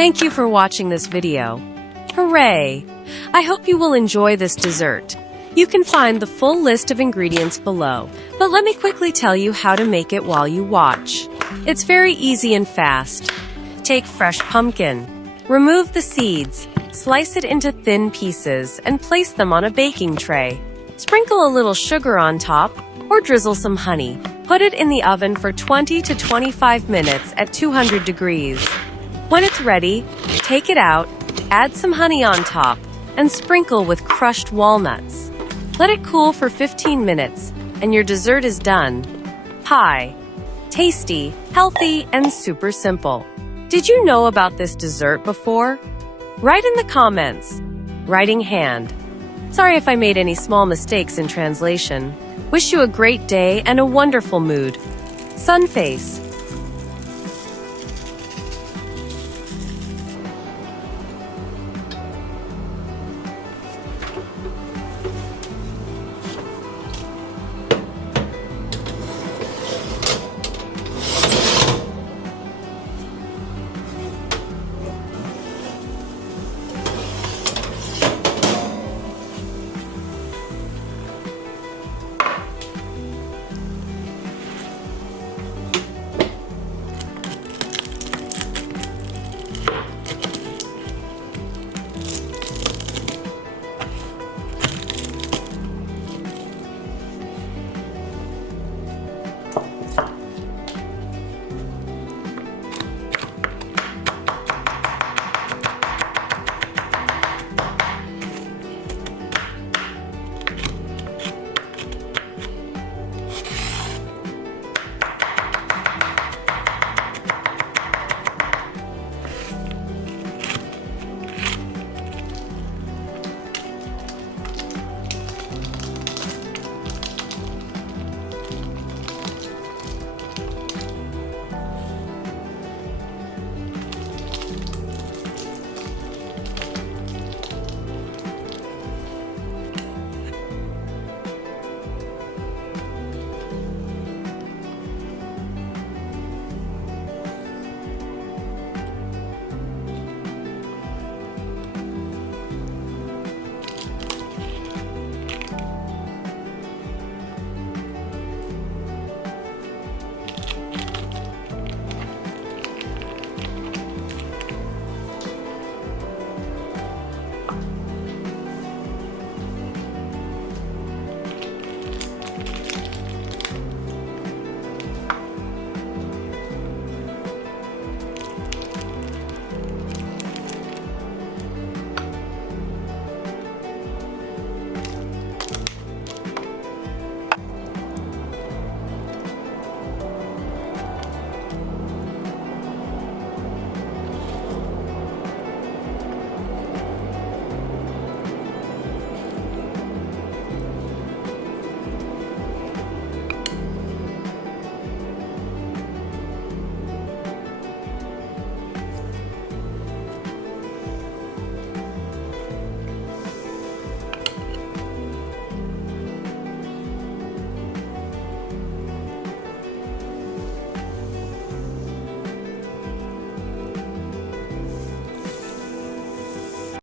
Thank you for watching this video. Hooray! I hope you will enjoy this dessert. You can find the full list of ingredients below, but let me quickly tell you how to make it while you watch. It's very easy and fast. Take fresh pumpkin. Remove the seeds, slice it into thin pieces, and place them on a baking tray. Sprinkle a little sugar on top, or drizzle some honey. Put it in the oven for 20 to 25 minutes at 200 degrees. When it's ready, take it out, add some honey on top, and sprinkle with crushed walnuts. Let it cool for 15 minutes, and your dessert is done. Pie. Tasty, healthy, and super simple. Did you know about this dessert before? Write in the comments. Writing hand. Sorry if I made any small mistakes in translation. Wish you a great day and a wonderful mood. Sun face.